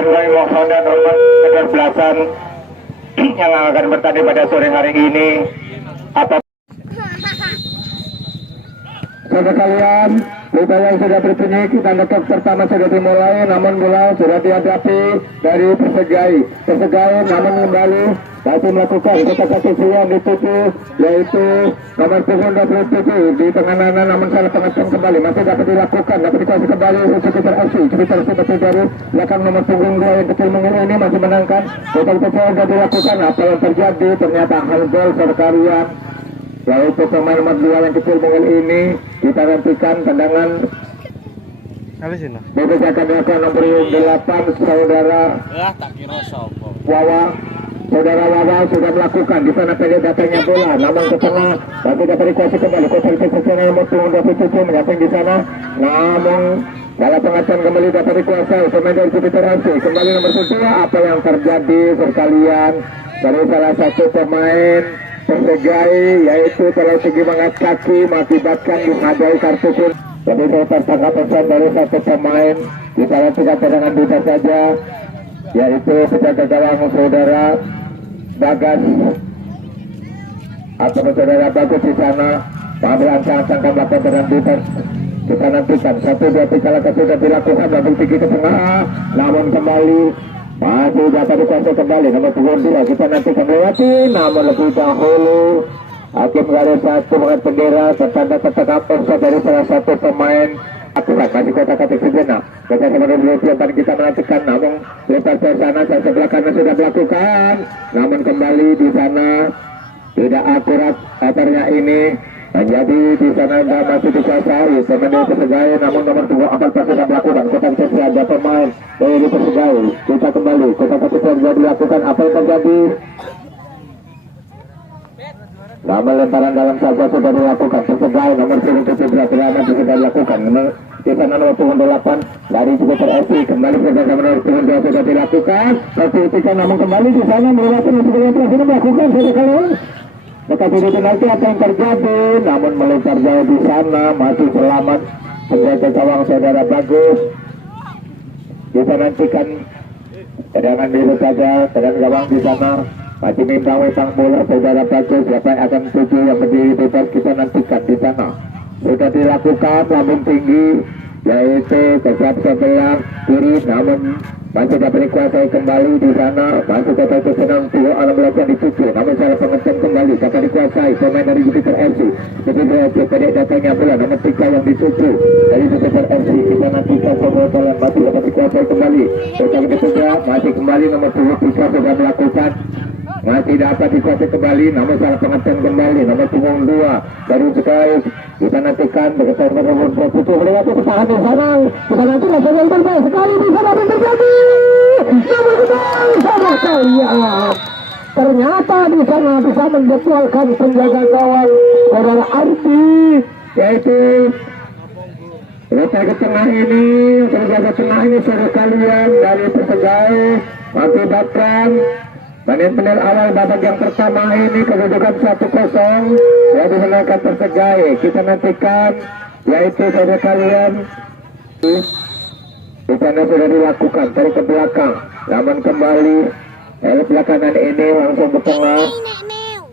dan Roy Mohon dan Norman ke-12 yang akan bertanding pada sore hari ini. Apa saudara kalian, kita yang sudah berbunyi, kita detok pertama sudah dimulai, namun bola sudah dihadapi dari Persegai namun kembali masih melakukan kata-kata yang dituju, yaitu nomor punggung 27 di tengah nana, namun salah pengacung kembali masih dapat dilakukan, dapat dikuasai kembali Jupiter FC seperti dari belakang nomor punggung 2 yang kecil mungil ini masih menangkan, total sudah dilakukan. Apa yang terjadi? Ternyata handball sekalian, yaitu pemain nomor 2 yang kecil mungil ini. Kita nantikan tendangan bebas akan dilakukan nomor 8 saudara Wawa. Saudara Wawa sudah melakukan di sana pendek datangnya bola, namun ke tengah tapi dapat dikuasai kembali. Kotak kesana nomor 27 menyaping di sana, namun dalam pengacuan kembali dapat dikuasai pemain dari Jupiter FC. Kembali nomor 2. Apa yang terjadi sekalian dari salah satu pemain Persegai, yaitu telah segi mengangkat kaki mengakibatkan dihadai kartu kuning. Jadi saya tertangkap pesan dari satu pemain. Kita lakukan tendangan bebas saja, yaitu penjaga gawang saudara Bagas atau saudara Bagus di sana. Mengambil angka-angka melakukan tendangan bebas. Kita nantikan 1-2-3 langkah sudah dilakukan, double tinggi ke tengah, namun kembali masih dapat dikuasai kembali nomor 2. Kita nantikan melewati, namun lebih dahulu hakim garis satu mengangkat bendera bertanda tertangkap offside dari salah satu pemain. Akurat masih kotak-katik sejenak. Kita kita menantikan, namun lepas ke sana saya sebelah kanan sudah melakukan, namun kembali di sana tidak akurat atarnya ini. Menjadi di sana masih dikuasai pemain Persegai, namun nomor 2 Amal sudah melakukan kotak kecil ada pemain dari Persegai. Kita kembali kotak kecil sudah dilakukan. Apa yang terjadi? Nama lemparan dalam saja sudah dilakukan. Persegai nomor 17 drama sudah dilakukan. Di sana nomor 8 dari Jupiter FC kembali nomor 2 sudah dilakukan. Ketika namun kembali di sana melewati sudah melakukan sekali. Tetapi itu nanti apa yang terjadi, namun melempar jauh di sana masih selamat penjaga gawang saudara Bagus. Kita nantikan tendangan dulu saja, tendangan gawang di sana masih mimpang bola saudara Bagus. Siapa yang akan tuju yang berdiri bebas, kita nantikan di sana. Sudah dilakukan lambung tinggi, yaitu tetap sebelah kiri, namun masih dapat dikuasai kembali di sana. Masih tetap kesenang 16 yang dituju, namun salah pengecan kembali dapat dikuasai pemain dari Jupiter FC. Jupiter FC pendek datangnya bola nomor 3 yang dituju dari Jupiter FC. Kita nantikan pembobolan masih dapat dikuasai kembali. Tetap ketiga masih kembali nomor 23 sudah melakukan, masih dapat dikuasai kembali, namun salah pengecan kembali nomor 2 dari sekali. Kita nantikan berkesan nomor 27 melewati pertahanan di sana. Kita nantikan yang terbaik sekali di sana terjadi. Sama kalian, ternyata di sana bisa menjatuhkan penjaga gawang saudara Arti, yaitu lepas ke tengah ini, penjaga tengah ini saudara kalian dari Persegai mengakibatkan menit-menit awal babak yang pertama ini kedudukan 1-0 yang dimenangkan Persegai. Kita nantikan, yaitu saudara kalian di sana sudah dilakukan dari ke belakang, namun kembali dari belakangan ini langsung ke tengah,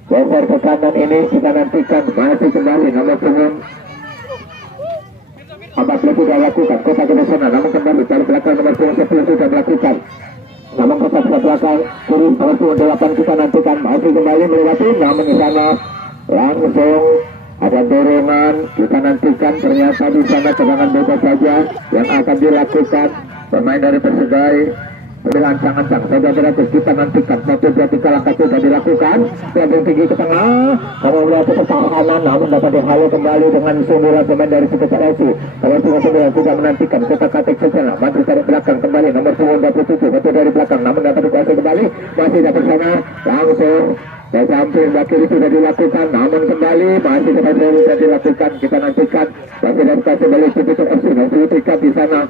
geser ke kanan ini. Kita nantikan masih kembali nomor punggung 14 sudah lakukan kota ke sana, namun kembali dari belakang nomor punggung 10 sudah melakukan, namun kotak ke belakang kiri nomor punggung 8 kita nantikan masih kembali melewati, namun di sana langsung ada dorongan. Kita nantikan, ternyata di sana tendangan bebas saja yang akan dilakukan pemain dari Persegai. Berancang-ancang saudara, kita nantikan 1-2-3 langkah sudah dilakukan, lambung tinggi ke tengah, kalau melihat pertahanan, namun dapat dihalau kembali dengan sundulan pemain dari Jupiter FC. Kalau sudah menantikan kotak katik sejenak, maju dari belakang kembali nomor 27 betul dari belakang, namun dapat dikuasai kembali, masih dapat sana langsung dari samping kiri sudah dilakukan, namun kembali masih sudah dilakukan. Kita nantikan masih dapat kembali Jupiter FC, masih di sana.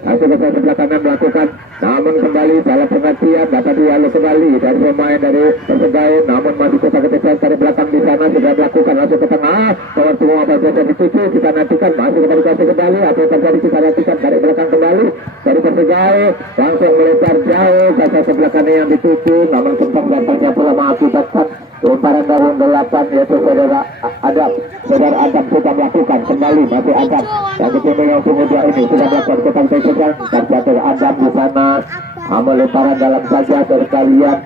Masih ke sebelah kanan melakukan, namun kembali salah pengertian dapat dihalau kembali dari pemain dari Persegai, namun masih kotak ketesan dari belakang di sana sudah melakukan langsung ke tengah. Nomor 2 apa dituju, kita nantikan masih dapat dikasih kembali. Apa yang terjadi kita nantikan dari belakang kembali dari Persegai. Persegaya langsung melebar jauh kaca sebelah kanan yang dituju, namun sempat datangnya pula mengakibatkan lemparan dari 8 yaitu saudara Adam sudah melakukan kembali, masih Adam yang ditimpa yang kemudian ini sudah melakukan ketampilan terjatuh Adam di sana, lemparan dalam saja sekalian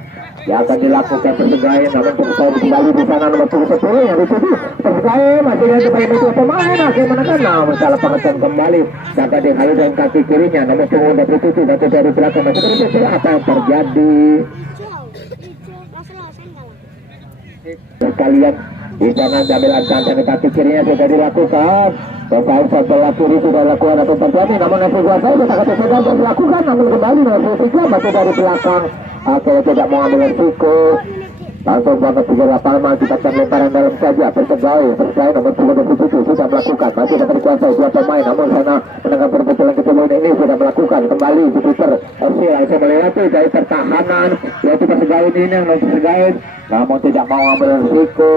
yang akan dilakukan Persegaya, namun Persegaya kembali di sana nomor 10 yang dituju Persegaya masih ada dua pemain akhirnya menekan, namun salah pengetan kembali dapat dihalu dengan kaki kirinya nomor 10 dituju batu dari belakang masih terus apa yang terjadi sekalian di sana ambilan santan kaki kirinya sudah dilakukan. Bersaing sebelah kiri sudah dilakukan atau terjadi, namun yang kuasa kata-kata sudah dilakukan, namun kembali nomor 3 batu dari belakang akhirnya tidak mau ambil risiko, langsung banget 38 mengakibatkan lemparan dalam saja. Persegaya nomor 37 sudah melakukan, masih dapat dikuasai dua pemain, namun sana menangkap perbetulan kedua ini sudah melakukan kembali di Peter FC langsung melewati dari pertahanan yaitu Persegaya ini yang Persegaya namun tidak mau ambil risiko.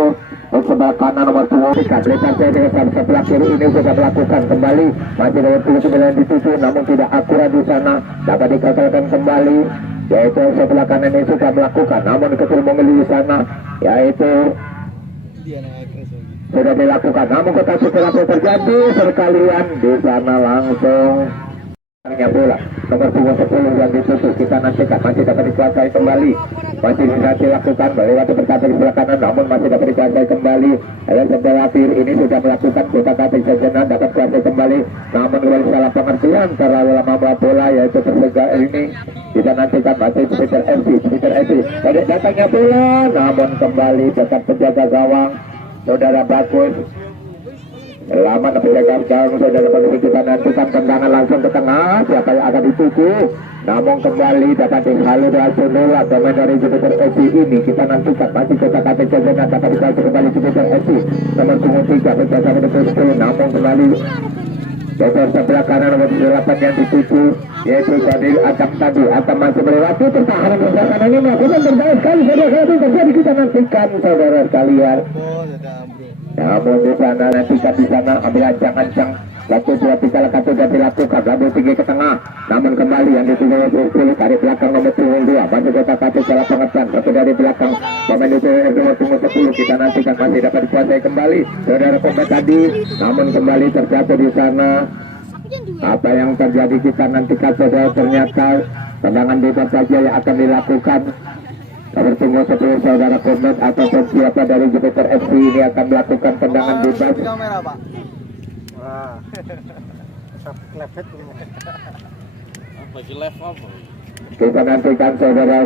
Sebelah kanan nomor 2 lepas saya dengan sebelah kiri ini sudah melakukan kembali, masih dari 29 dituju namun tidak akurat di sana, dapat dikatalkan kembali yaitu sebelah kanan ini sudah melakukan, namun kecil mengelih di sana yaitu sudah dilakukan, namun kota setelah terjadi sekalian di sana langsung yang bola nomor 10 yang ditutup kita nantikan, masih dapat dikuasai kembali, masih bisa dilakukan melewati berkata di sebelah kanan, namun masih dapat dikuasai kembali. Ayat sebelah kiri ini sudah melakukan kita kata sejenak dapat kuasai kembali, namun kembali salah pengertian terlalu lama bola yaitu Persegaya ini kita nantikan masih Peter FC datangnya bola, namun kembali dekat penjaga gawang saudara bagus. Lama penjaga gawang saudara bagus kita nantikan tendangan langsung ke tengah, siapa yang akan dituju, namun kembali dapat dihalu hasil bola pemain dari Jupiter FC ini kita nantikan masih kita kata sejenak dapat dikuasai kembali Jupiter FC nomor 3 penjaga nomor 10, namun kembali Dokter sebelah kanan nomor 8 yang dituju yaitu Fadil Adam masih melewati pertahanan sebelah kanan ini melakukan terbaik sekali saudara terjadi kita nantikan saudara sekalian. Namun di sana nantikan di sana ambil ancang-ancang 1, 2, 3 langkah sudah dilakukan, lalu tinggi ke tengah, namun kembali yang dituju oleh dari belakang nomor 2 masih kota kata salah pengetan satu dari belakang pemain itu nomor 10 kita nantikan masih dapat dikuasai kembali saudara pemain tadi, namun kembali terjatuh di sana. Apa yang terjadi kita nantikan saudara, ternyata tendangan bebas saja yang akan dilakukan. Nomor 10 saudara Komet atau siapa dari Jupiter FC ini akan melakukan tendangan bebas. Kita nantikan saudara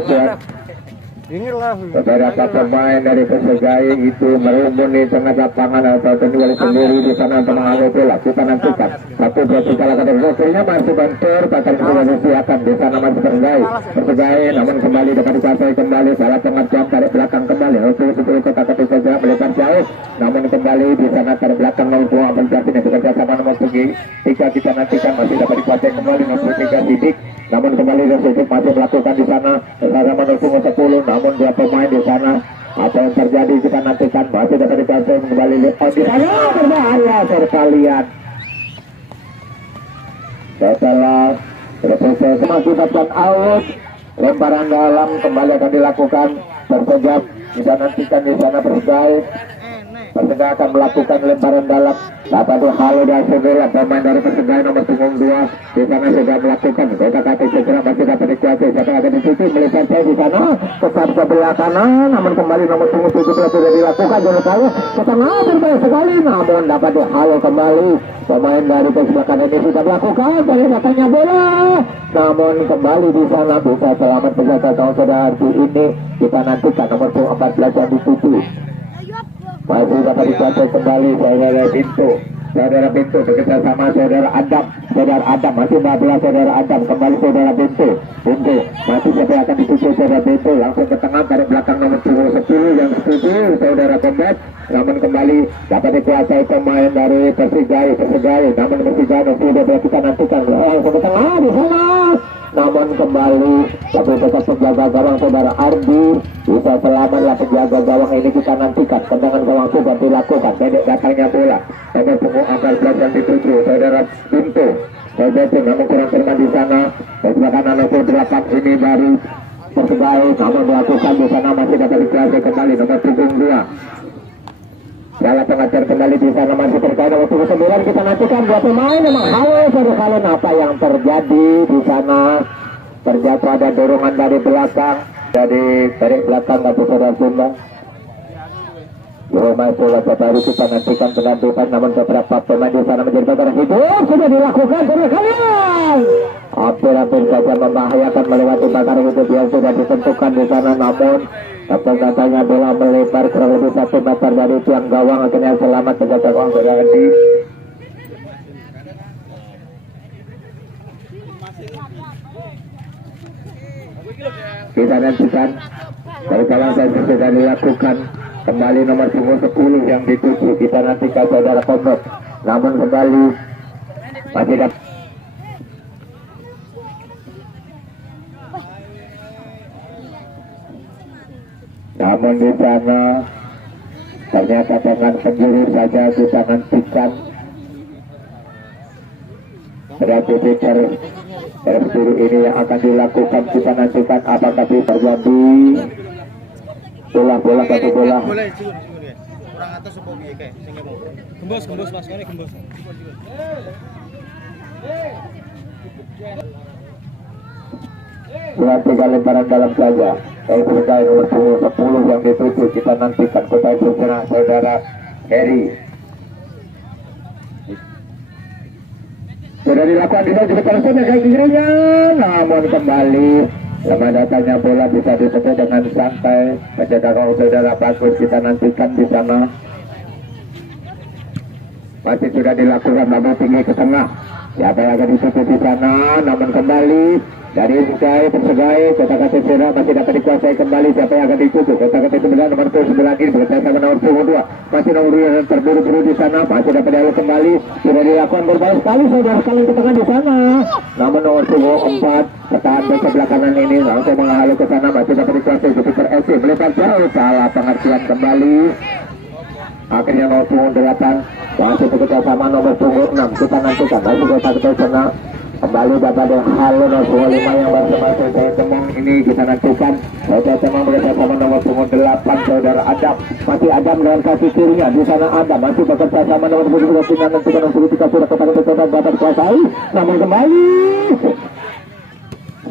beberapa pemain dari Persegaya itu merumpun di tengah lapangan atau sendiri di sana menghalo bola. Kita nantikan 1, 2, 3 langkah berikutnya masih bentur bahkan sudah disiapkan di sana masih Persegaya, namun kembali dapat dikuasai kembali salah pengertian dari belakang kembali untuk kota saja melebar jauh, namun kembali di sana dari belakang nomor 2 penjaga ini bekerja sama nomor 3 kita nantikan masih dapat dikuasai kembali nomor 3 Sidik, namun kembali Sidik masih melakukan di sana bersama nomor 10, namun dua pemain di sana. Apa yang terjadi kita nantikan masih dapat dikuasai kembali di sana berbahaya sekalian. Setelah proses mengakibatkan out, lemparan dalam kembali akan dilakukan terkejap. Bisa nantikan di sana Persegaya akan melakukan lemparan dalam. Dapat dihalu dan segera pemain dari Persegaya nomor 2 di sana sudah melakukan kata segera masih dapat dikuasai. Siapa akan dituju melihat saya di sana tetap sebelah kanan, namun kembali nomor 17 sudah dilakukan jalan saya ke tengah terbaik sekali, namun dapat dihalu kembali pemain dari sebelah kanan ini sudah melakukan dari datangnya bola, namun kembali di sana bisa selamat penjaga gawang saudara ini kita nantikan nomor 14 yang dituju. Masih dapat dikuasai kembali saudara Pintu bekerja sama saudara Adam masih 14 saudara Adam kembali saudara Pintu masih siapa yang akan dituju saudara Pintu langsung ke tengah dari belakang nomor 10 yang setuju saudara Komet, namun kembali dapat dikuasai pemain dari Persegaya namun Persegaya sudah kita nantikan langsung ke tengah di sana, namun kembali tapi tetap penjaga gawang saudara Ardi bisa selamatlah penjaga gawang ini kita nantikan tendangan gawang sudah dilakukan pendek datangnya bola nomor punggung 14 yang dituju saudara Pintu namun kurang terkenal di sana sebelah kanan nomor 8 ini dari Persebaya, namun melakukan di sana masih dapat dikuasai kembali nomor punggung 2. Dalam pengajar kembali di sana masih terkait nomor 9. Kita nantikan dua pemain memang halo sekali apa yang terjadi di sana. Terjatuh ada dorongan dari belakang, dari belakang Batu Saudara Sumba. Rumah bola baru kita nantikan penampilan, namun beberapa pemain di sana menjadi perkara hidup sudah dilakukan oleh kalian. Hampir saja membahayakan melewati bakaran hidup yang sudah ditentukan di sana, namun katanya bola melebar kurang lebih 1 meter dari tiang gawang. Akhirnya selamat penjaga gawang saudara di kita nantikan dari kalang saya sudah dilakukan kembali nomor 10 yang dituju. Kita nantikan saudara Pondok, namun kembali masih dapat namun di sana ternyata dengan sendiri saja kita nantikan berarti pikir biru ini yang akan dilakukan. Kita nantikan apakah terjadi bola satu bola kurang atas apa piye kae sing gembos Mas kene gembos. Berarti lemparan dalam saja. Kalau terkait nomor 10 yang dituju, kita nantikan kota bergerak saudara Heri. Sudah dilakukan di juga tersebut kayak kirinya, namun kembali lama datanya bola bisa dipetik dengan santai. Pencetak gol saudara bagus, kita nantikan di sana. Masih sudah dilakukan namun tinggi ke tengah. Siapa yang akan ditutup di sana, namun kembali dari Persebaya kota Kasira masih dapat dikuasai kembali. Siapa yang akan ditutup? Kota Kasira nomor 9 ini bekerja sama nomor 2. Masih nomor 2 yang terburu-buru di sana, masih dapat dialog kembali. Sudah dilakukan berbahaya sekali saudara sekali ke tengah di sana. Namun nomor 4 bertahan di sebelah kanan ini langsung menghalau ke sana, masih dapat dikuasai Jupiter FC melebar jauh, salah pengertian kembali. Akhirnya nomor 8 masih bekerja sama nomor 6. Kita nantikan masih kota Kasira kembali dapat halo nomor 5 yang masing-masing saya temung ini. Kita nantikan saya temung bekerja sama nomor 8 saudara Adam. Masih Adam dengan kaki kirinya di sana Adam masih bekerja sama nomor 10. Kita nantikan nomor 3 sudah kota Kasira dapat kuasai, namun kembali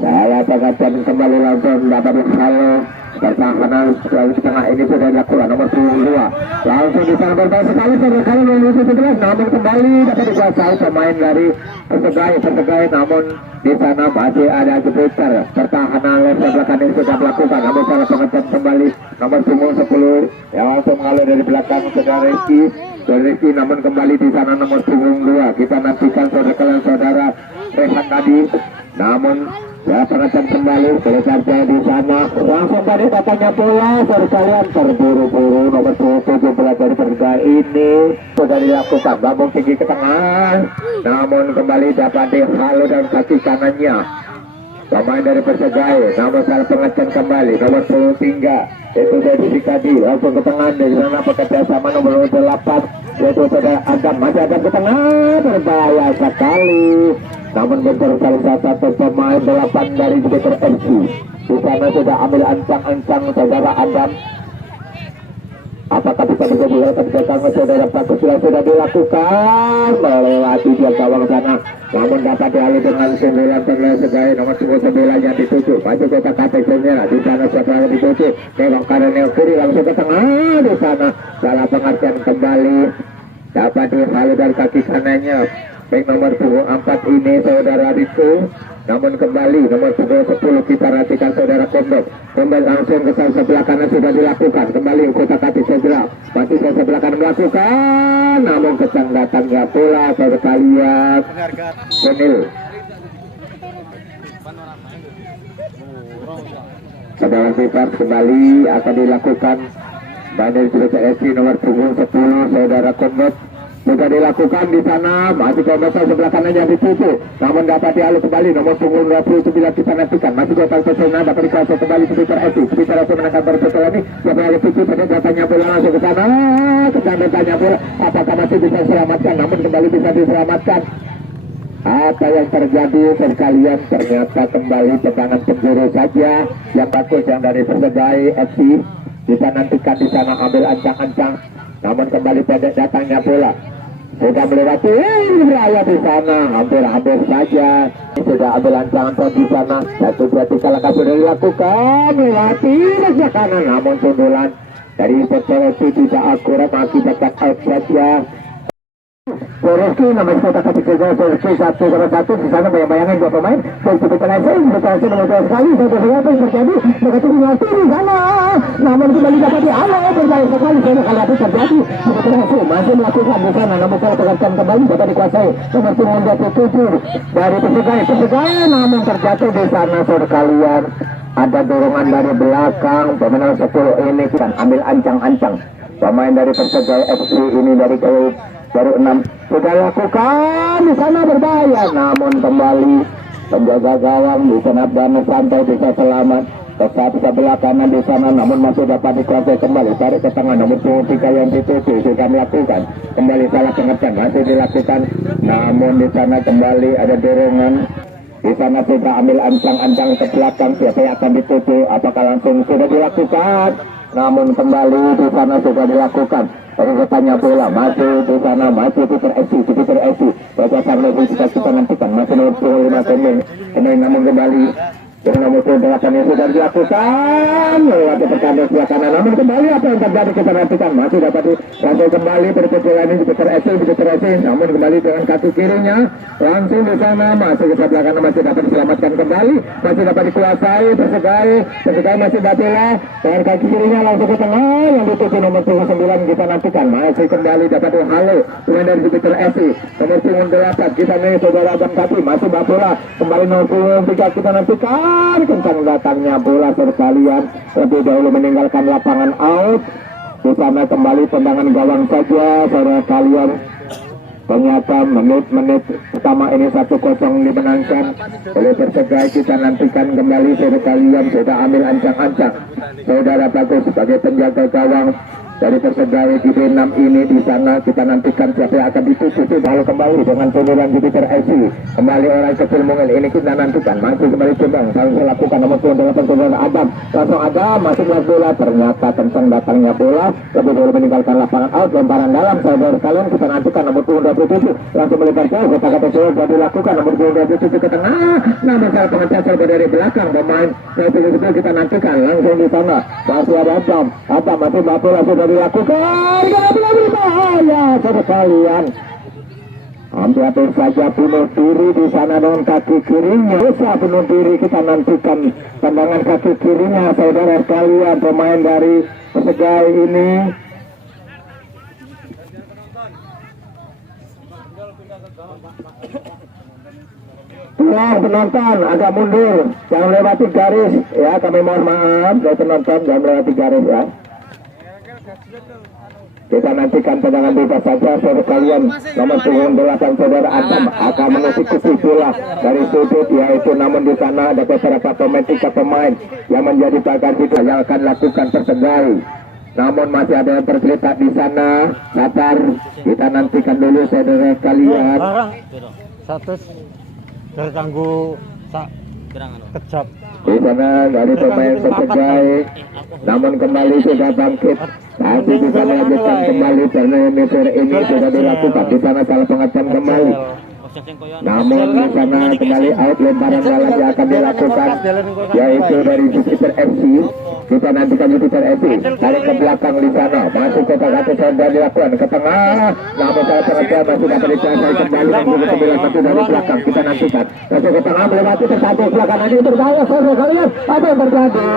salah pengertian kembali langsung dapat halo. Pertahanan selalu di tengah ini sudah dilakukan nomor 2 langsung di sana berbahaya sekali sekali melalui 11, namun kembali dapat dikuasai pemain dari Persebaya, namun di sana masih ada Jupiter. Pertahanan sebelah kanan sudah dilakukan, namun salah pengecat kembali nomor 10 yang langsung mengalir dari belakang saudara Rizky, namun kembali di sana nomor 2. Kita nantikan saudara Rehan tadi, namun ya pengecat kembali selesai di sana langsung tadi katanya bola sekalian terburu-buru nomor 17 dari Persebaya ini sudah dilakukan babong tinggi ke tengah, namun kembali dapat dihalau dan kaki kanannya pemain dari Persebaya, namun salah pengecat kembali nomor 3 itu dari Sikadi langsung ke tengah. Dari sana bekerja sama nomor 8 yaitu saudara Adam, masih ada ke tengah, berbahaya sekali. Namun bentar salah satu pemain 8 dari Jupiter FC di sana sudah ambil ancang-ancang saudara Adam. Apakah bisa menjadi kebijakan saudara Bagus sudah dilakukan melewati tiang gawang sana, namun dapat dialih dengan 9 Persebaya nomor 9 yang dituju maju kota KPC-nya di sana. Siapa yang dituju memang kanan yang kiri langsung ke tengah di sana, salah pengertian kembali dapat dihalau dari kaki kanannya baik nomor 4 ini saudara Rizky, namun kembali nomor 10 kita perhatikan saudara Pondok kembali langsung ke sebelah kanan sudah dilakukan kembali kota kaki sebelah masih sebelah kanan melakukan, namun kecandatannya bola saudara lihat Sunil saudara Vipar kembali akan dilakukan dari SC nomor 10 saudara Pondok sudah dilakukan di sana, masih kota sebelah kanan yang ditutup, namun dapat dialih kembali nomor 29 kita nantikan masih kota Pesona dapat dikuasai kembali Jupiter FC menangkan berbetul ini. Siapa yang ditutup pada datanya bola langsung ke sana, datanya bola apakah masih bisa diselamatkan, namun kembali bisa diselamatkan Apa yang terjadi sekalian? Ternyata kembali tendangan penjuru saja yang bagus yang dari Persebaya FC. Kita nantikan di sana ambil ancang-ancang, namun kembali pendek datangnya bola. Sudah melewati beraya di sana, hampir saja. Sudah ambil ancaman di sana. Satu dua tiga langkah sudah dilakukan, melewati ke kanan, namun sundulan dari Persebaya tidak akurat mengakibatkan out saja. Koreski namanya kota ketiga Koreski 1-1 di sana bayang-bayangin dua pemain berpenalti nomor sekali saya terjadi begitu penalti di sana, namun kembali dapat dihalau berbahaya sekali sana kalau itu terjadi berhasil masih melakukan di sana, namun kalau tekankan kembali dapat dikuasai nomor 97 dari Persebaya namun terjatuh di sana sekalian. Ada dorongan dari belakang pemain 10 ini kan ambil ancang-ancang pemain dari Persebaya FC ini dari klub baru 6 sudah lakukan di sana berbahaya, namun kembali penjaga gawang di sana dan santai bisa selamat tetap sebelah kanan di sana, namun masih dapat dikuasai kembali tarik ke tengah nomor 3 yang dituju sudah melakukan kembali salah pengertian masih dilakukan, namun di sana kembali ada dorongan di sana sudah ambil ancang-ancang ke belakang siapa yang akan dituju, apakah langsung sudah dilakukan, namun kembali di sana sudah dilakukan. Tanya bola masih di sana, masih teresi bagaimana lebih kita nantikan masih nomor 5 pemain namun kembali dengan nomor 8 yang sudah dilakukan lewat pertandingan sebelah kanan, namun kembali apa yang terjadi kita nantikan masih dapat langsung kembali berpukulan ini teresi, namun kembali dengan kaki kirinya langsung di sana masih ke sebelah kanan masih dapat diselamatkan kembali, masih dapat dikuasai Persebaya masih Batila dengan kaki kirinya langsung ke tengah yang dituju nomor 9 kita nantikan masih kembali dapat halo dengan dari Jupiter SC nomor 8 kita nih saudara Abang Kati masih Batila kembali nomor 3 kita nantikan kencang datangnya bola sekalian lebih dahulu meninggalkan lapangan out di sana kembali tendangan gawang saja saudara kalian. Ternyata menit pertama ini 1-0 dimenangkan oleh Persebaya. Kita nantikan kembali saudara kalian sudah ambil ancang-ancang saudara bagus sebagai penjaga gawang dari Persebaya di B6 ini di sana kita nantikan siapa yang akan dituju lalu kembali dengan sundulan Jupiter SC kembali orang kecil mungil ini kita nantikan masih kembali coba langsung lakukan nomor 8 Adam langsung Adam masih melihat bola ternyata kencang datangnya bola lebih dulu meninggalkan lapangan out lemparan dalam saudara kalian kita nantikan nomor 27 langsung melebar jauh kata-kata sudah dilakukan nomor 27 ke tengah namun salah pengecasan dari belakang pemain kita nantikan langsung di sana masih ada Adam masih bola sudah dilakukan berbahaya sekalian hampir saja bunuh diri di sana dengan kaki kirinya bisa bunuh diri kita nantikan tendangan kaki kirinya saudara sekalian pemain dari Persebaya ini penonton agak mundur jangan lewati garis ya kami mohon maaf dari penonton jangan lewati garis ya. Kita nantikan tendangan bebas saja saudara kalian nomor 8 saudara Adam akan mengusik bola dari sudut yaitu namun di sana ada beberapa pemain 3 pemain yang menjadi bagian itu yang akan lakukan Persebaya namun masih ada yang tergeletak di sana sabar kita nantikan dulu saudara kalian satu terganggu kejap di sana dari pemain Persebaya namun kembali sudah bangkit masih bisa melanjutkan kembali ternemeter ini sudah dilakukan di sana salah pengacan kembali namun di sana kembali out lemparan lagi akan dilakukan yaitu dari Jupiter FC kita nantikan Jupiter FC tarik ke belakang di sana masih kata-kata sudah dilakukan ke tengah namun salah pengacan masih dapat dikuasai kembali dan juga kembali satu dari belakang kita nantikan masuk ke tengah melewati tersatu belakang ini berbahaya saudara kalian apa yang terjadi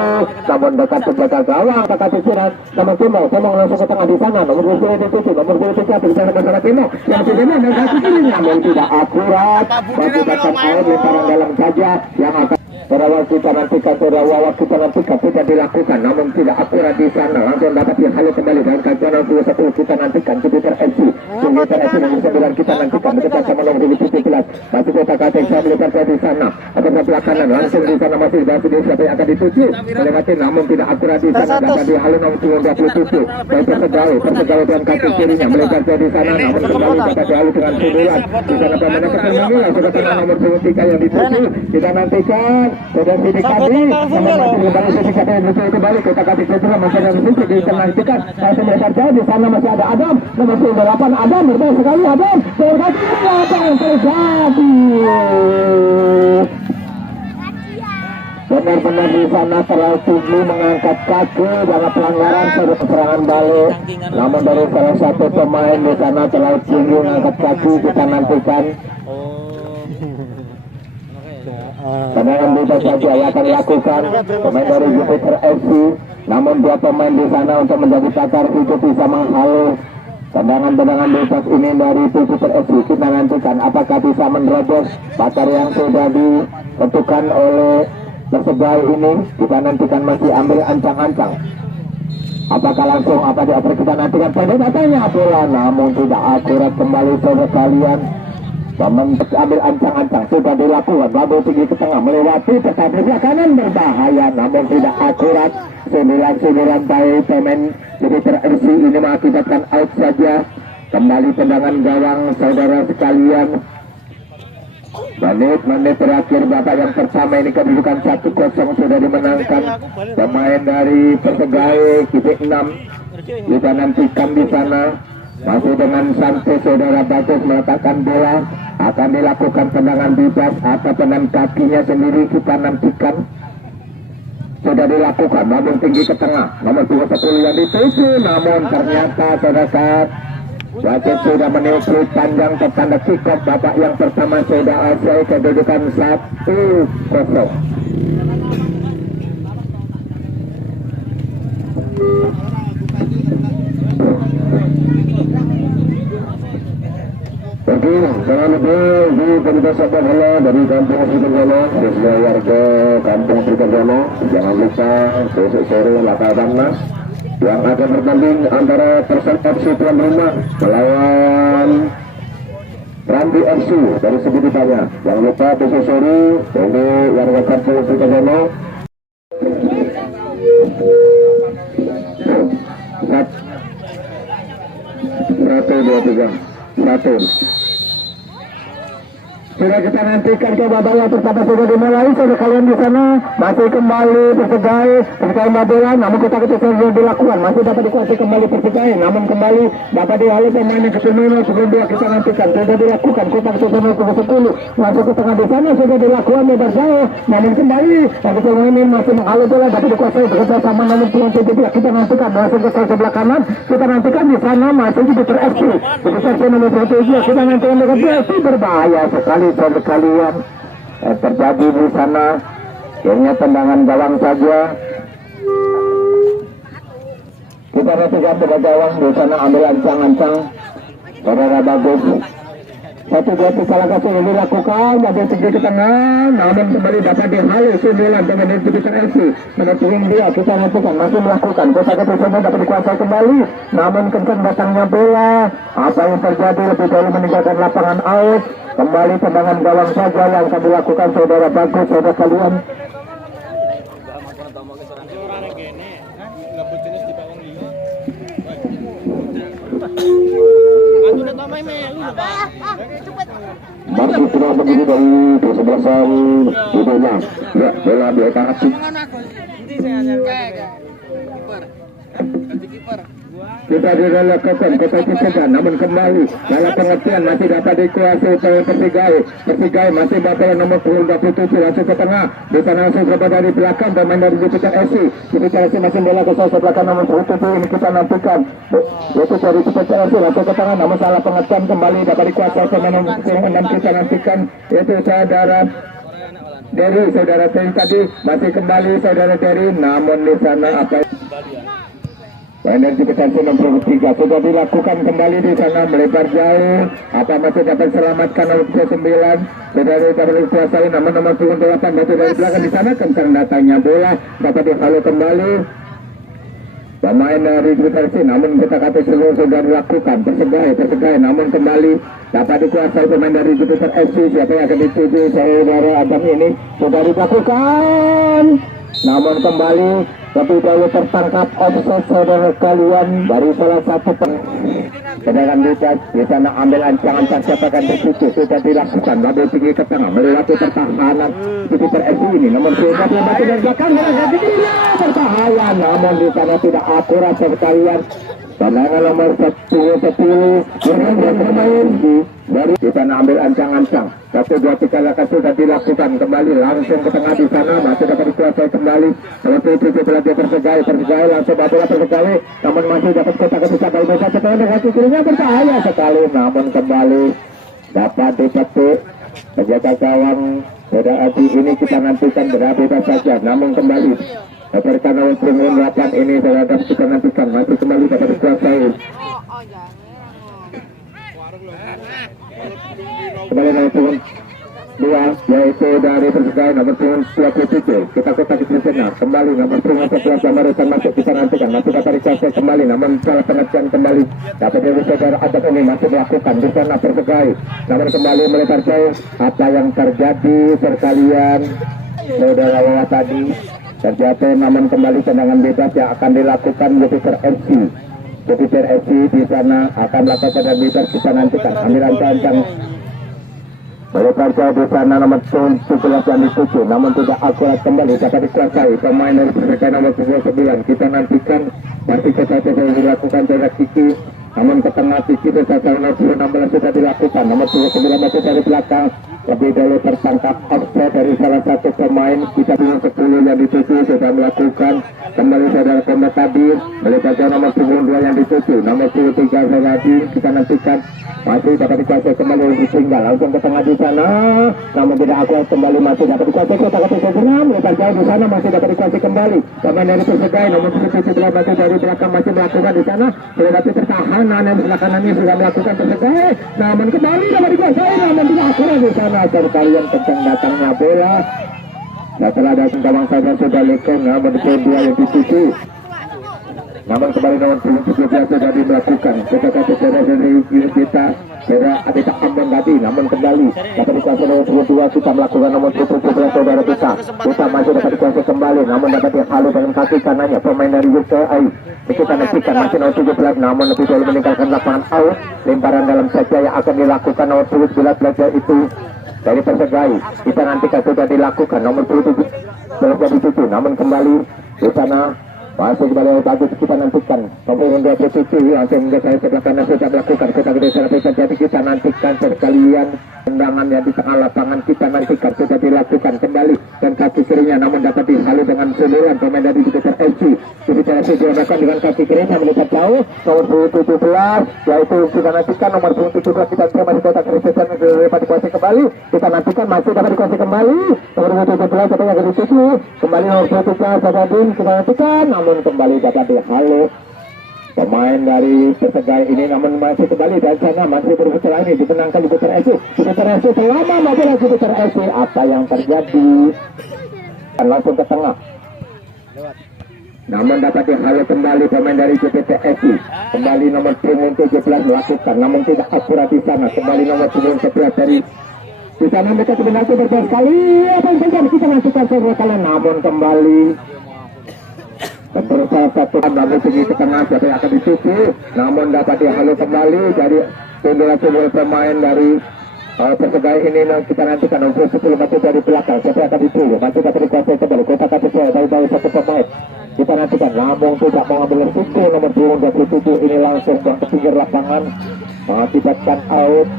namun dekat penjaga gawang kata pikiran nomor Timong langsung ke tengah di sana nomor 23 nomor 23 di sana masalah Timong yang Timong dan kaki kiri namun tidak akurat bagi datang out lemparan dalam saja yang akan Saudara kita nantikan tidak dilakukan namun tidak akurat di sana langsung dapat dihalau kembali dengan kajian 21 kita nantikan Jupiter FC dengan dan kita nantikan bekerja sama nomor 17 masih kotak attack saya melebar di sana atau sebelah kanan langsung di sana masih David siapa yang akan dituju melewati namun tidak akurat di sana dapat dihalau nomor 27 dari Persegawai dan kaki kirinya melebar di sana namun kembali dapat dihalau dengan sundulan di sana pemenang Persegawai sudah kena nomor 23 yang dituju kita nantikan sudah didekati namun masih kembali sedikit kembali kotak attack kedua masih ada sedikit dinantikan masih melebar di sana masih ada Adam nomor 28 Adam berbahaya sekali Adam terkati apa yang terjadi benar-benar di sana terlalu tinggi mengangkat kaki dalam pelanggaran sudah serangan balik namun dari salah satu pemain di sana terlalu tinggi mengangkat kaki kita nantikan tendangan bebas saja yang akan dilakukan pemain dari Jupiter FC namun dua pemain di sana untuk menjadi pakar itu bisa menghalau tendangan bebas ini dari Jupiter FC kita nantikan apakah bisa menerobos pakar yang sudah ditentukan oleh Persegawai ini kita nantikan masih ambil ancang-ancang apakah langsung apa dioper kita nantikan pendek katanya bola namun tidak akurat kembali saudara kalian ambil ancang-ancang sudah dilakukan babu tinggi ke tengah melewati tetapi kanan berbahaya namun tidak akurat 9 by pemain Jupiter FC ini mengakibatkan out saja kembali tendangan gawang saudara sekalian menit terakhir babak yang pertama ini kedudukan 1-0 sudah dimenangkan pemain dari Persegawai titik 6 kita nantikan di sana masih dengan santai saudara Bagus meletakkan bola akan dilakukan tendangan bebas atau tendangan kakinya sendiri kita nantikan sudah dilakukan namun tinggi ke tengah nomor 21 yang dituju namun ternyata saudara wasit sudah meniup panjang tertanda kick-off babak yang pertama sudah selesai kedudukan 1-0 Oke, jangan lupa di komunitas sepak bola dari kampung Srikerjono, sesuai warga kampung Srikerjono. Jangan lupa besok sore Lakawanna yang akan bertanding antara Persib FC tuan rumah melawan Rambi FC dari Segitibannya. Jangan lupa besok sore untuk warga kampung Srikerjono. 1-2-3-1 sudah kita nantikan ke babak yang pertama sudah dimulai saudara kalian di sana masih kembali Persegawai bola namun kita sudah dilakukan masih dapat dikuasai kembali Persegawai namun kembali dapat dihalau pemain yang ke-9 sebelum dua kita nantikan sudah dilakukan kotak ke-9 ke-10 masuk ke tengah di sana sudah dilakukan lebar jauh namun kembali yang ke-9 ini masih menghalau bola dapat dikuasai bekerja sama namun kita nantikan masuk ke sebelah kanan kita nantikan di sana masih di Jupiter FC nomor 1 kita nantikan dengan FC berbahaya sekali sekalian terjadi di sana akhirnya tendangan gawang saja kita nantikan pada gawang di sana ambil ancang-ancang saudara Bagus satu salah satu yang dilakukan bagus tinggi ke tengah namun kembali dapat dihalau sundulan pemain Jupiter FC menurut dia kita nantikan masih melakukan kotak ketujuh dapat dikuasai kembali namun kencang datangnya bola apa yang terjadi lebih dahulu meninggalkan lapangan out kembali tendangan gawang saja yang akan dilakukan saudara Bagus saudara kalian masih sudah begini dari kesebelasan hidupnya ya bola di otak hati kita dilakukan kota Cisegan namun kembali dalam pengertian masih dapat dikuasai oleh Persegawai masih bakal nomor 27 langsung ke tengah di sana langsung berubah dari belakang pemain dari Jupiter FC masih bola ke sebelah kanan nomor 27 ini kita nantikan yaitu dari Jupiter FC langsung ke tengah namun salah pengertian kembali dapat dikuasai pemain nomor 6 kita nantikan yaitu saudara Terry tadi masih kembali saudara Terry namun di sana apa energi ketensi nomor 3 sudah dilakukan kembali di sana melebar jauh apa masih dapat selamatkan nomor 9 sudah dapat dikuasai namun nomor 28 masih dari belakang di sana kencang datangnya bola dapat dihalau kembali pemain dari Persi, namun kita kata seluruh sudah dilakukan tersegai, namun kembali dapat dikuasai pemain dari Jupiter FC. Siapa yang akan dituju saudara Adam ini sudah dilakukan, namun kembali lebih dahulu tertangkap offset saudara kalian dari salah satu sedangkan di sana ambil ancangan siapa akan dituju sudah dilakukan, lalu tinggi ke tengah melewati pertahanan Jupiter FC ini, namun sudah dibantu dari belakang berbahaya, namun di sana tidak akurat sekalian. Tendangan nomor 10 bermain dari di sana ambil ancang-ancang 1-2-3 langkah sudah dilakukan, kembali langsung ke tengah di sana masih dapat dikuasai kembali oleh Putri Belanda Persegai langsung bola Persegai, namun masih dapat kotak ketika baik setelah dengan kirinya berbahaya sekali, namun kembali dapat dipetik penjaga gawang Saudara Adi ini kita nantikan berapa saja, namun kembali berikan oleh Pringgun 8 ini terhadap kita nantikan masih kembali dapat dikuasai kembali dari Pringgun 2 yaitu dari Persegai nomor Pringgun 27 kita kotak di sana kembali nomor Pringgun 11 Jamaritan masuk kita nantikan masih dapat dikuasai kembali, namun salah pengertian kembali dapat dari saudara Adam ini masih melakukan di sana Persegai, namun kembali melebar jauh. Apa yang terjadi sekalian saudara Wawa tadi terjatuh, namun kembali tendangan bebas yang akan dilakukan Jupiter FC. Jupiter FC di sana akan melakukan tendangan bebas kita nantikan ambil ancang-ancang melebar jauh di sana nomor 17 yang dituju, namun tidak akurat kembali dapat dikuasai pemain dari Persegai nomor 29 kita nantikan masih sesuatu yang dilakukan dari Kiki, namun ke tengah Kiki bersama nomor 16 sudah dilakukan, nomor 29 masih dari belakang lebih dahulu tertangkap offset dari salah satu pemain kita punya 10 yang dituju sudah melakukan kembali saudara Kombat tadi melebar jauh nomor 2 yang dituju, nomor 23 tadi kita nantikan masih dapat dikuasai kembali ditinggal langsung ke tengah di sana, namun tidak akurat kembali masih dapat dikuasai kotak senam melebar jauh di sana masih dapat dikuasai kembali pemain dari Persegai nomor 17 masih dari belakang masih melakukan di sana melewati pertahanan yang sebelah kanannya sudah melakukan Persegai, namun kembali dapat dikuasai namun tidak akurat di sana kalian kencang datangnya bola setelah datang gawang saja sudah lekong, namun dia yang dituju, namun kembali nomor 17 sudah dilakukan kita dari kita ada tak aman tadi, namun kembali dapat dikuasai nomor 22 kita melakukan nomor 17 saudara kita masih dapat dikuasai kembali, namun dapat dihalu dengan kaki kanannya pemain dari UCI kita nantikan masih nomor 17, namun lebih dahulu meninggalkan lapangan out, lemparan dalam saja yang akan dilakukan nomor 17 belajar itu dari Persegai kita nantikan sudah dilakukan nomor 27 namun kembali di sana masih kembali bagus kita nantikan nomor 27 langsung ke saya sebelah kanan sudah melakukan kita gede serapkan, jadi kita nantikan sekalian tendangan yang di tengah lapangan kita nantikan sudah dilakukan kembali dan kaki kirinya, namun dapat dihalu dengan sundulan pemain dari Jupiter FC. Jupiter FC dilakukan dengan kaki kirinya melihat jauh nomor 17 yaitu kita nantikan nomor 17 kita masih kotak Kristen dapat dikuasai kembali kita nantikan masih dapat dikuasai kembali nomor 17 dapat yang dituju kembali nomor 17 Sabadin kita nantikan, namun kembali dapat dihalu pemain dari Persegai ini, namun masih kembali dan sana masih berputar ini dimenangkan Jupiter FC selama mobil Jupiter FC. Apa yang terjadi dan langsung ke tengah, namun dapat dihalu kembali pemain dari Jupiter FC kembali nomor 17 melakukan, namun tidak akurat di sana kembali nomor 11 dari di sana mereka sebenarnya berbahaya sekali apa yang terjadi kita nantikan kalian, namun kembali salah satu namun tinggi ke tengah siapa yang akan dituju, namun dapat dihalu kembali dari sundulan pemain dari Persegai ini kita nantikan nomor 10 masih dari belakang siapa yang akan dituju masih dapat dikuasai kembali kota sesuai dari satu pemain kita nantikan, namun tidak mengambil risiko nomor 27 ini langsung ke pinggir lapangan mengakibatkan out.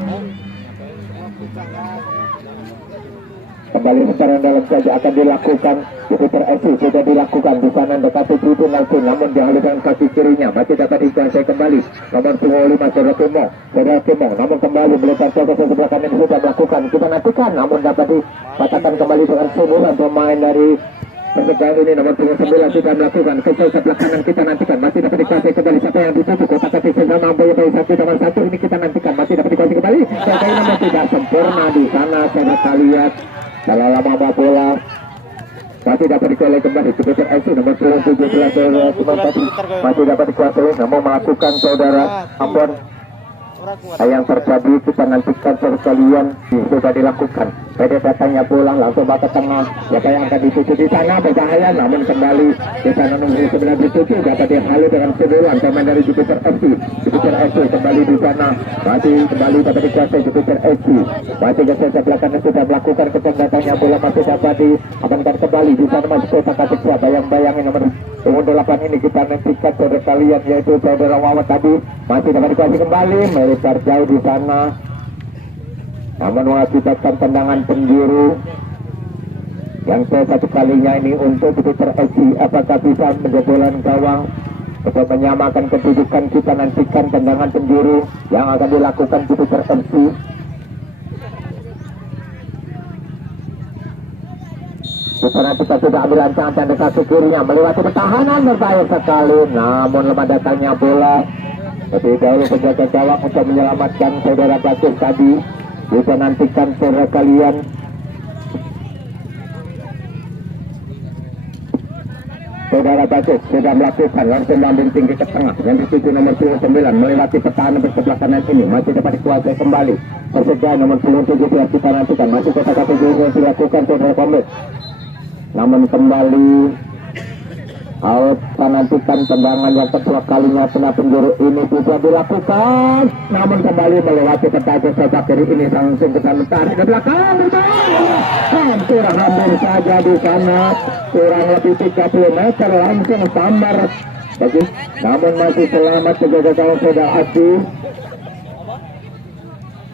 Kembali sekarang dalam saja akan dilakukan Jupiter FC sudah dilakukan di sana dekati tribun langsung, namun dihalu dengan kaki kirinya masih dapat dikuasai kembali nomor 25 Saudara Timong, namun kembali melebar ke sebelah kanan sudah melakukan kita nantikan, namun dapat dikatakan kembali dengan sundulan pemain dari Persegai ini nomor 29 sudah melakukan ke sebelah kanan kita nantikan masih dapat dikuasai kembali siapa yang dituju kotak kaki senama bola satu nomor 1 ini kita nantikan masih dapat dikuasai kembali Persegai namun tidak sempurna di sana saudara lihat salah lama bola masih dapat dikuasai kembali Jupiter FC nomor 17 masih dapat dikuasai, namun melakukan saudara Ambon. Yang terjadi kita nantikan sekalian sudah dilakukan. Pada datangnya pulang langsung ke tengah. Siapa yang akan dituju di sana berbahaya, namun kembali di sana nomor 9 dituju dapat dihalu dengan sundulan pemain dari Jupiter FC. Jupiter FC kembali di sana, masih kembali dapat dikuasai Jupiter FC. Masih geser belakangnya sudah melakukan datangnya bola masih dapat diamankan kembali di sana masih kotak atik siapa yang bayangin nomor 8 ini kita nantikan saudara kalian yaitu saudara Wawan tadi masih dapat dikuasai kembali melipar jauh di sana, namun mengakibatkan tendangan penjuru yang satu kalinya ini untuk Jupiter FC. Apakah bisa menjebolan gawang untuk menyamakan kedudukan? Kita nantikan tendangan penjuru yang akan dilakukan Jupiter FC. Kita sudah ambil rancangan dan dekat kirinya melewati pertahanan berbahaya sekali, namun lemah datangnya bola. Lebih dahulu penjaga gawang untuk menyelamatkan saudara Bagus tadi. Bisa nantikan saudara kalian. Saudara Bagus sudah melakukan langsung lambung tinggi ke tengah yang dituju nomor 29 melewati pertahanan bersebelah kanan ini masih dapat dikuasai kembali. Persija nomor 17 kita nantikan masih kotak yang dilakukan saudara Komit. Namun kembali out, nantikan tendangan yang kedua kalinya kena penjuru ini bisa dilakukan, namun kembali melewati petajam sebelah kiri ini langsung ke sana tarik ke belakang. Hampir saja di sana, kurang lebih 30 meter langsung sambar. Bagus, namun masih selamat penjaga gawang saudara Adi.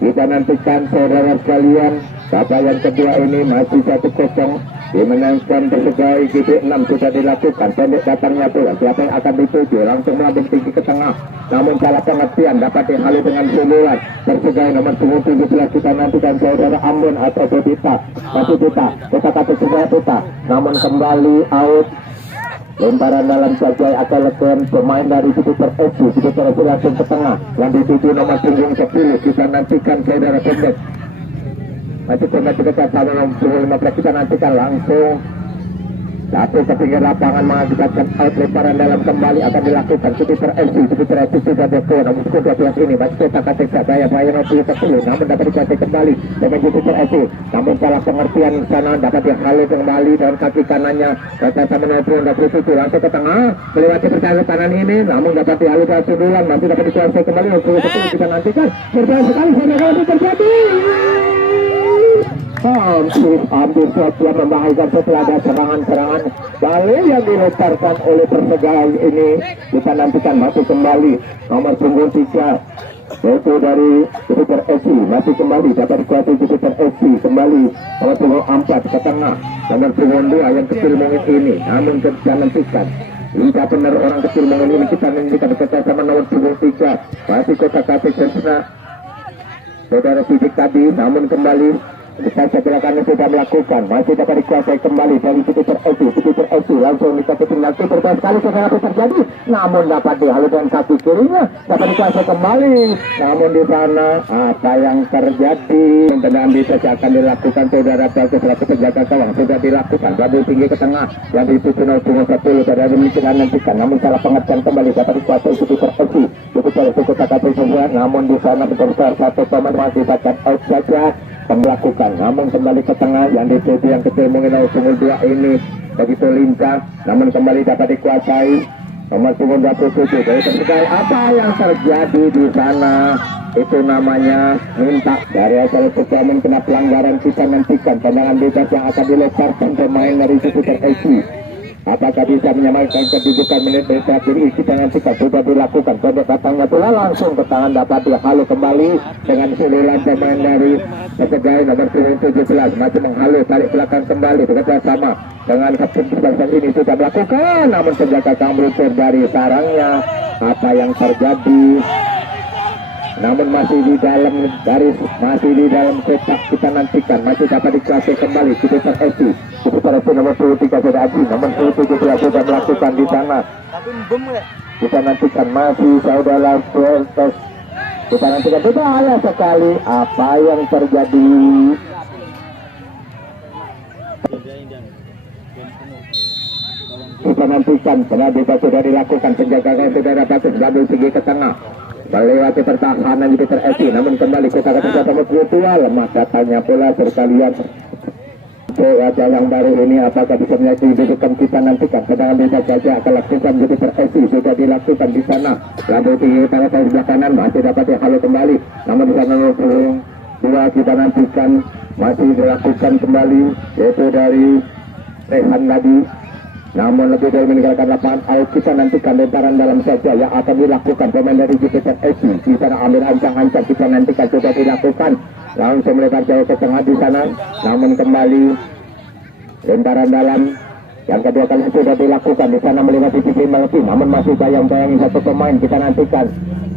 Kita nantikan saudara sekalian, yang kedua ini masih 1-0. Dimenangkan Persija IGB 6 sudah dilakukan. Pendek datangnya pula. Siapa yang akan dituju langsung melambung tinggi ke tengah. Namun salah pengertian dapat dihalu dengan sundulan. Persija nomor 17 kita nantikan saudara Ambon atau Bebita. Masih Bita. Kita kata saudara Bita. Namun kembali out. Lemparan dalam saja akan lakukan pemain dari Jupiter FC. Jupiter FC langsung ke tengah. Yang dituju nomor punggung 10 kita nantikan saudara Pendek. Masih pernah kita sama nomor 15 kita nantikan langsung satu ke pinggir lapangan mengakibatkan out. Lemparan dalam kembali akan dilakukan Jupiter FC. Jupiter FC sudah berkuat nomor 12 ini masih kotak katik saya nomor 10 namun dapat dikuasai kembali dengan Jupiter FC. Namun salah pengertian di sana dapat dihalu kembali dengan kaki kanannya sama nomor 27 langsung ke tengah melewati pertahanan kanan ini, namun dapat dihalu ke sundulan masih dapat dikuasai kembali nomor 10 kita nantikan berbahaya sekali sampai terjadi. Hampir saja membahayakan setelah ada serangan-serangan balik yang dilontarkan oleh Persija ini. Kita nantikan masih kembali nomor punggung 3 yaitu dari Jupiter FC masih kembali dapat dikuasai Jupiter FC kembali nomor punggung 4 ke tengah nomor punggung 2 yang kecil mungkin ini, namun kita nantikan jika benar orang kecil mungkin ini kita nantikan bekerja sama nomor punggung 3 masih kotak katik Persija saudara Sidik tadi, namun kembali kita belakangnya sudah melakukan masih dapat dikuasai kembali dari Jupiter FC langsung dikasih tinggal berbahaya sekali sekarang apa terjadi, namun dapat dihalu dengan kaki kirinya dapat dikuasai kembali, namun di sana apa yang terjadi tendangan bisa akan dilakukan saudara Bagus selaku penjaga gawang sudah dilakukan lambung tinggi ke tengah yang dituju nomor 10 pada demikian nantikan, namun salah pengertian kembali dapat dikuasai Jupiter FC. Jupiter FC kotak semua, namun di sana besar satu pemain mengakibatkan out saja melakukan, namun kembali ke tengah yang dituju yang kecil mungkin nomor 2 ini begitu lincah, namun kembali dapat dikuasai nomor 27 dari Persija. Apa yang terjadi di sana itu namanya minta dari asal pemain kena pelanggaran. Kita nantikan tendangan bebas yang akan dileparkan pemain dari Jupiter FC. Apakah bisa menyamakan kedudukan menit saat ini? Kita nantikan sudah dilakukan. Pendek datangnya pula langsung ke tangan dapat dihalu kembali dengan sundulan pemain dari Persija nomor 17 masih menghalu tarik belakang kembali bekerja sama dengan kapten Persija ini sudah melakukan, namun penjaga gawang dari sarangnya. Apa yang terjadi? Namun masih di dalam garis, masih di dalam kotak. Kita nantikan masih dapat dikuasai kembali Jupiter FC. Jupiter FC nomor 23 sudah Aji, nomor 17 sudah melakukan di sana. Kita nantikan masih saudara Fuentes. Kita nantikan berbahaya sekali apa yang terjadi. nantikan. Selanjutnya sudah dilakukan penjagaan saudara bagus lalu tinggi ke tengah melewati pertahanan Jupiter SC, namun kembali ke kata nomor 22 lemah datanya pula sekalian. Wajah yang baru ini apakah bisa menjadi dudukan kita nantikan. Sedangkan bisa saja akan lakukan Jupiter SC sudah dilakukan di sana. Lalu tinggi pada sebelah kanan masih dapat halo kembali, namun di sana dua kita nantikan masih dilakukan kembali yaitu dari Rehan tadi. Namun lebih dari meninggalkan lapangan out, kita nantikan lemparan dalam saja yang akan dilakukan pemain dari Jupiter SC. Di sana ambil ancang-ancang kita nantikan sudah dilakukan. Langsung melebar jauh ke tengah di sana. Namun kembali lemparan dalam yang kedua kali sudah dilakukan di sana melewati titik melati. Namun masih bayang-bayangin satu pemain kita nantikan.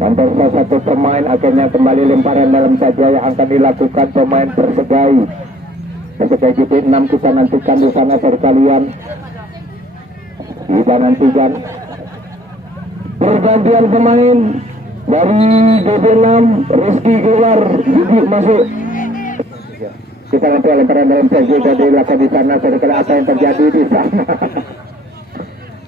Sampai satu pemain akhirnya kembali lemparan dalam saja yang akan dilakukan pemain Persebaya. Persebaya GP 6 kita nantikan di sana sekalian. Kita nantikan pergantian pemain dari DB6 Rizky keluar, Gigi masuk. Kita nanti lemparan dalam saja jadi lakukan di sana. Saudara apa yang terjadi di sana?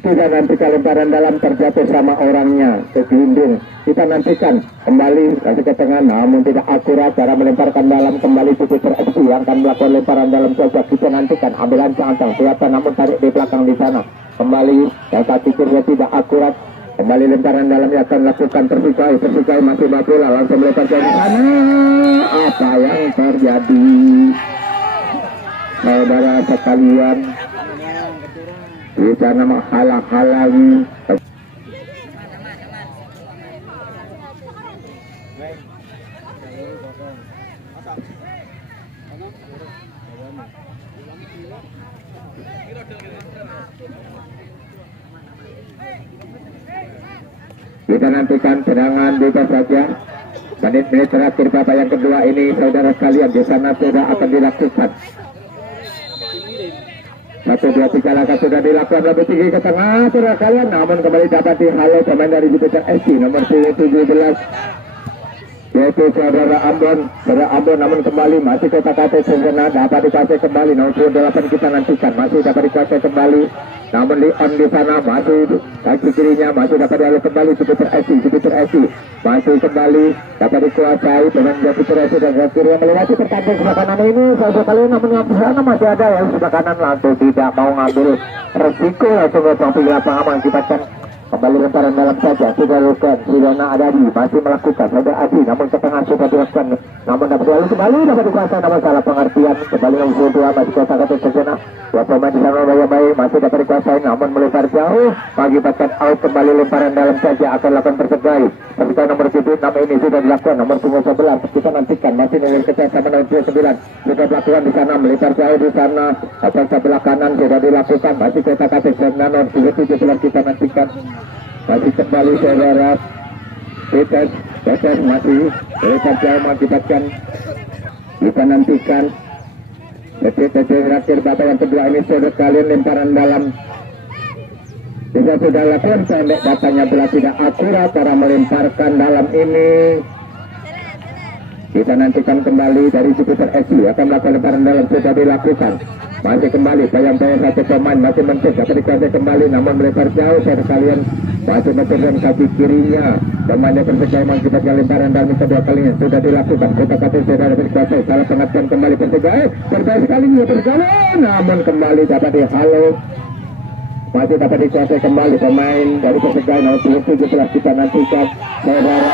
Kita nantikan lemparan dalam terjatuh sama orangnya kegelinding. Kita nantikan kembali kasih ke tengah, namun tidak akurat cara melemparkan dalam. Kembali Jupiter SC yang akan melakukan lemparan dalam saja. Kita nantikan ambil ancang-ancang siapa, namun tarik di belakang di sana. Kembali yang saat pikirnya tidak akurat. Kembali lemparan dalam yang akan lakukan Persikai masih bola langsung melempar ke sana. Apa yang terjadi saudara sekalian? Di sana menghalang-halangi. Kita nantikan serangan bebas saja. Menit-menit terakhir babak yang kedua ini saudara sekalian di sana sudah akan dilakukan. 1, 2, 3 langkah sudah dilakukan lebih tinggi ke tengah saudara sekalian. Namun kembali dapat dihalau pemain dari Jupiter SC nomor 17 yaitu saudara Ambon. Saudara Ambon namun kembali masih ke kata sempurna dapat dikuasai kembali. Nomor 28 kita nantikan masih dapat dikuasai kembali. Namun Leon di sana masih kaki kirinya masih dapat dialih kembali Jupiter SC masih kembali dapat dikuasai dengan Jupiter SC dan kiri yang melewati pertandingan sebelah kanan ini saudara sekalian. Namun yang sana masih ada yang sebelah kanan langsung tidak mau ngambil resiko langsung ke samping lapangan mengakibatkan kembali lemparan dalam saja. Sudah lakukan Sidana Adadi masih melakukan saudara Adi namun ke tengah sudah dilakukan namun dapat dialih kembali dapat dikuasai namun salah pengertian kembali nomor 2 masih kotak kata Sidana. Dua pemain di sana baik-baik masih dapat dikuasai namun melempar jauh mengakibatkan out. Kembali lemparan dalam saja akan lakukan Persebaya. Persebaya nomor 76 ini sudah dilakukan nomor 11 kita nantikan masih nomor kecil sama nomor 29 sudah dilakukan di sana melempar jauh di sana atau sebelah kanan sudah dilakukan masih kotak kata Sidana nomor 17 kita nantikan masih kembali saudara Petes masih melempar jauh mengakibatkan kita nantikan detik terakhir babak yang kedua ini saudara sekalian lemparan dalam bisa sudah lakukan pendek datanya bola tidak akurat cara melemparkan dalam ini. Kita nantikan kembali dari Jupiter SC akan melakukan lemparan dalam sudah dilakukan masih kembali bayang-bayang satu pemain masih mencoba dapat dikuasai kembali namun melempar jauh saudara sekalian masih mencoba kaki kirinya pemainnya Persebaya mengakibatkan lemparan dalam kedua kalinya sudah dilakukan kita kata sudah dapat dikuasai salah pengertian kembali Persebaya sekali namun kembali dapat dihalau masih dapat dikuasai kembali pemain dari Persebaya nomor 17 kita nantikan saudara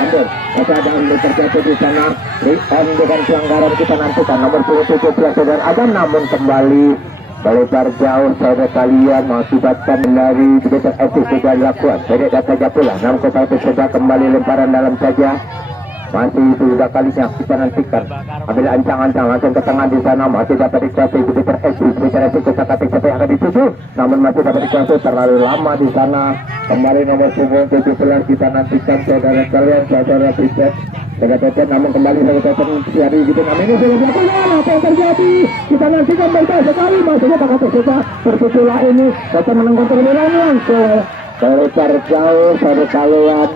Ambon masih ada Ambon terjatuh di sana Rion dengan pelanggaran kita nantikan nomor 17 saudara Adam namun kembali melebar jauh saudara kalian mengakibatkan dari Jupiter SC sudah dilakukan pendek saja pula 6 kota itu sudah kembali lemparan dalam saja masih sudah kalinya kita nantikan ambil ancang-ancang langsung ke tengah di sana masih dapat dikuasai Jupiter SC kita kata siapa yang akan dituju namun masih dapat dikuasai terlalu lama di sana kembali nomor 17 kita nantikan saudara kalian saudara Priset dengan Teten namun kembali saudara Teten dari gitu namanya sudah dilakukan apa yang terjadi kita nantikan baik sekali masuknya tak kata siapa bersusulah ini Teten menengok termilan langsung melempar jauh saudara kalian.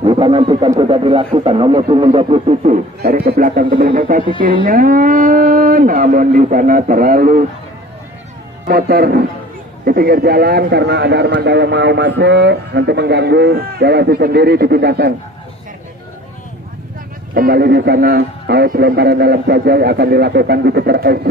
Kita nantikan sudah dilakukan nomor 27 dari ke belakang ke belakang kaki kirinya namun di sana terlalu motor di pinggir jalan karena ada Armanda yang mau masuk nanti mengganggu, ya wasit sendiri dipindahkan. Kembali di sana out lemparan dalam saja akan dilakukan di Jupiter FC.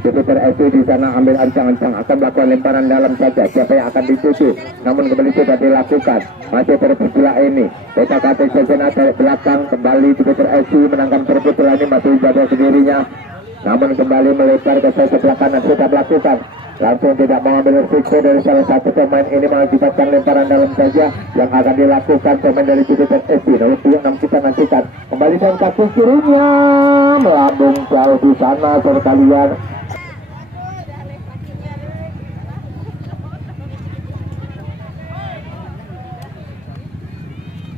Jupiter FC di sana ambil ancang-ancang akan melakukan lemparan dalam saja. Siapa yang akan dituju? Namun kembali sudah dilakukan. Masih terpecah ini. PKKT Sejena dari belakang kembali Jupiter FC menangkan terpecah ini masih jaga sendirinya. Namun kembali melebar ke sebelah kanan sudah dilakukan. Langsung tidak mengambil risiko dari salah satu pemain ini mengakibatkan lemparan dalam saja yang akan dilakukan pemain dari Jupiter FC. Nomor 6 kita nantikan kembali dengan kaki kirinya melambung jauh di sana sekalian.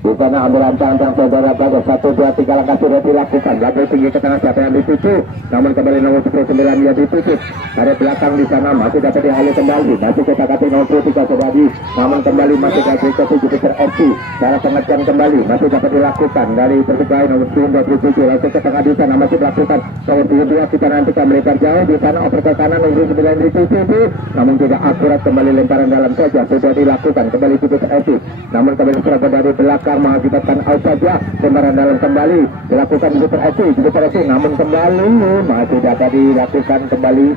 Di sana ambil ancang-ancang saudara bagus 1, 2, 3 langkah sudah dilakukan. Lalu tinggi ke tengah siapa yang dituju? Namun kembali nomor 29 dia dituju. Dari belakang di sana masih dapat dihalau kembali. Masih kita kata nomor 23 sudah di. Namun kembali masih dari ke Jupiter FC. Cara pengejaran kembali masih dapat dilakukan dari Persebaya nomor 27. Langsung ke tengah di sana masih dilakukan. Nomor 22 kita nanti akan melebar jauh di sana oper ke kanan nomor 9 dituju. Namun tidak akurat kembali lemparan dalam saja sudah dilakukan kembali Jupiter FC. Namun kembali seragam dari belakang mengakibatkan out saja. Lemparan dalam kembali dilakukan di Jupiter FC, namun kembali masih dapat dilakukan kembali.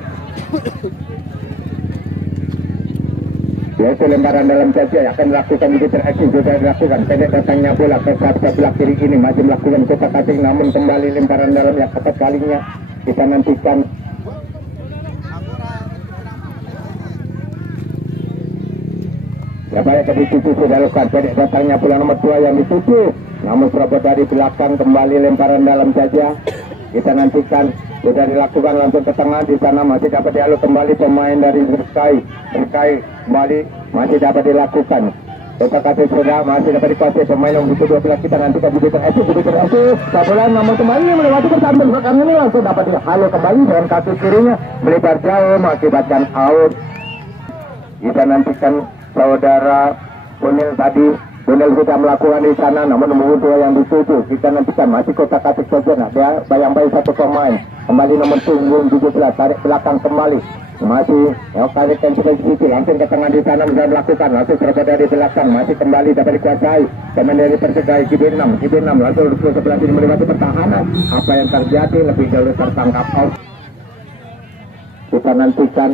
Yaitu lemparan dalam saja akan dilakukan di Jupiter FC sudah dilakukan. Pendek datangnya bola ke sebelah kiri ini masih melakukan kotak kating, namun kembali lemparan dalam yang ketat kalinya kita nantikan. Ya baik tadi tuju sudah lakukan. Pendek datangnya bola nomor 2 yang dituju. Namun serobot dari belakang kembali lemparan dalam saja. Kita nantikan sudah dilakukan langsung ke tengah di sana masih dapat dialog kembali pemain dari Berkai kembali masih dapat dilakukan. Kotak-katik sudah masih dapat dikuasai pemain yang butuh 12 kita nantikan Jupiter FC. Sabulan namun kembali melewati pertahanan belakang ini langsung dapat dihalau kembali dengan kaki kirinya melebar jauh mengakibatkan out. Kita nantikan saudara Bunil tadi. Bunil sudah melakukan di sana, namun nomor 2 yang dituju. Kita nantikan masih kotak-katik saja. Nah, dia bayang-bayang satu pemain. Kembali nomor 17 tarik belakang kembali. Masih kalikan sedikit langsung ke tengah di sana bisa melakukan. Langsung terdapat dari belakang masih kembali dapat dikuasai. Pemain dari Persebaya GB6 langsung ke sebelah sini melewati pertahanan. Apa yang terjadi lebih dahulu tertangkap out. Kita nantikan.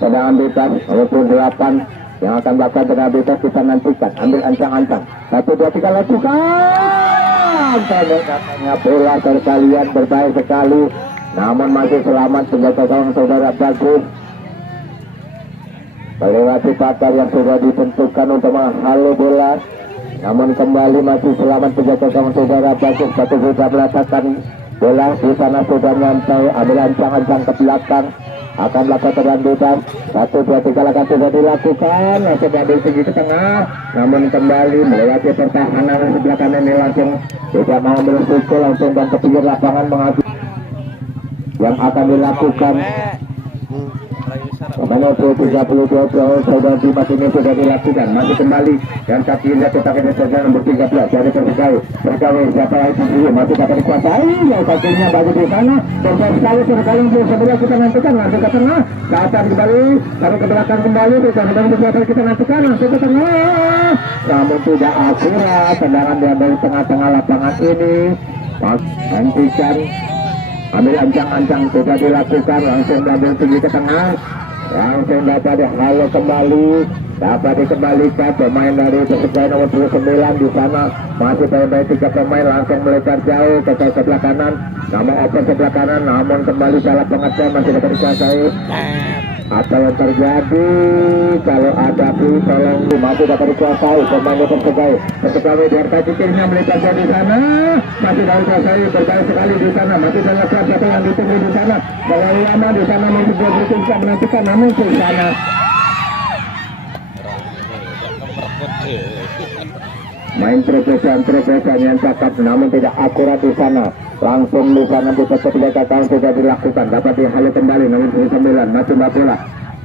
Tendangan bebas nomor 28 yang akan melakukan tendangan bebas kita nantikan. Ambil ancang-ancang 1, 2, 3 lakukan. Pendek katanya bola sekalian berbahaya sekali. Namun masih selamat penjaga gawang saudara bagus. Melewati pagar yang sudah ditentukan untuk menghalau bola. Namun kembali masih selamat penjaga gawang saudara bagus. Satu sudah meletakkan bola di sana sudah nyantai. Ambil ancang-ancang ke belakang. Akan melakukan tendangan bebas 1, 2, 3 langkah sudah dilakukan. Langsung ambil tinggi ke tengah. Namun kembali melewati pertahanan sebelah kanan ini langsung tidak mau ambil risiko langsung dan ke pinggir lapangan menghadapi yang akan dilakukan. Nomor 32 saudara Dimas ini sudah dilakukan masih kembali dan kakinya tetap ini saja nomor 13 dari Persebaya siapa itu masih dapat dikuasai yang kakinya bagi di sana dan sekali sebenarnya kita nantikan langsung ke tengah ke atas kembali lalu ke belakang kembali dan kita nantikan langsung ke tengah namun tidak akurat tendangan dari tengah-tengah lapangan ini nantikan ambil ancang-ancang sudah dilakukan langsung ambil tinggi ke tengah langsung dapat dihalau kembali dapat dikembalikan pemain dari Persebaya nomor 29 di sana masih dari 3 pemain langsung melebar jauh ke sebelah kanan nama open sebelah kanan namun kembali salah pengejar masih dapat dikuasai apa yang terjadi kalau ada tolong masih dapat dikuasai pemain Persebaya di atas kirinya melebar jauh di sana masih dapat dikuasai berbahaya sekali di sana masih dalam siapa yang ditunggu di sana bahwa lama di sana mungkin bisa menantikan namun di sana main terobosan yang cakap namun tidak akurat di sana langsung di sana di Persebaya sudah dilakukan dapat dihalau kembali nomor 9 masih bola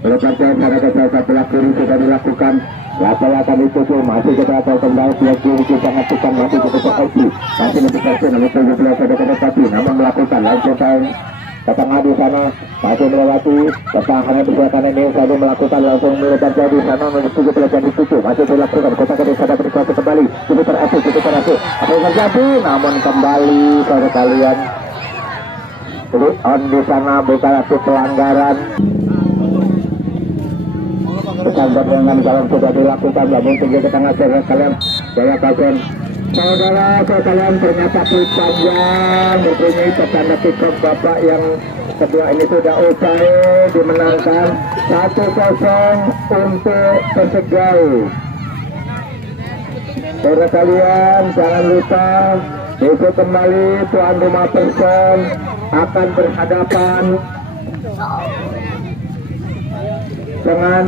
melepas jauh pada ke sebelah kiri sudah dilakukan Laksanakan dituju, masih kita tahu kembali pihak kiri kita melakukan masih kita terkopi, masih lebih tersen, lebih 17 ada tetapi namun melakukan langsung datang di sana masih melewati pertahanan di sebelah kanan ini tadi melakukan langsung melebar jadi sana menuju 17 dan dituju masih dilakukan kota kedua dapat dikuasai kembali cukup terhasil apa yang terjadi namun kembali saudara kalian on di sana bukan satu pelanggaran. Kesambut dengan jalan sudah dilakukan, namun tinggi ke tengah saudara kalian daya kajian saudara kalian ternyata peluit panjang berbunyi petanda kick bapak yang kedua ini sudah usai dimenangkan 1-0 untuk Persegau. Saudara kalian jangan lupa besok kembali tuan rumah Persem akan berhadapan dengan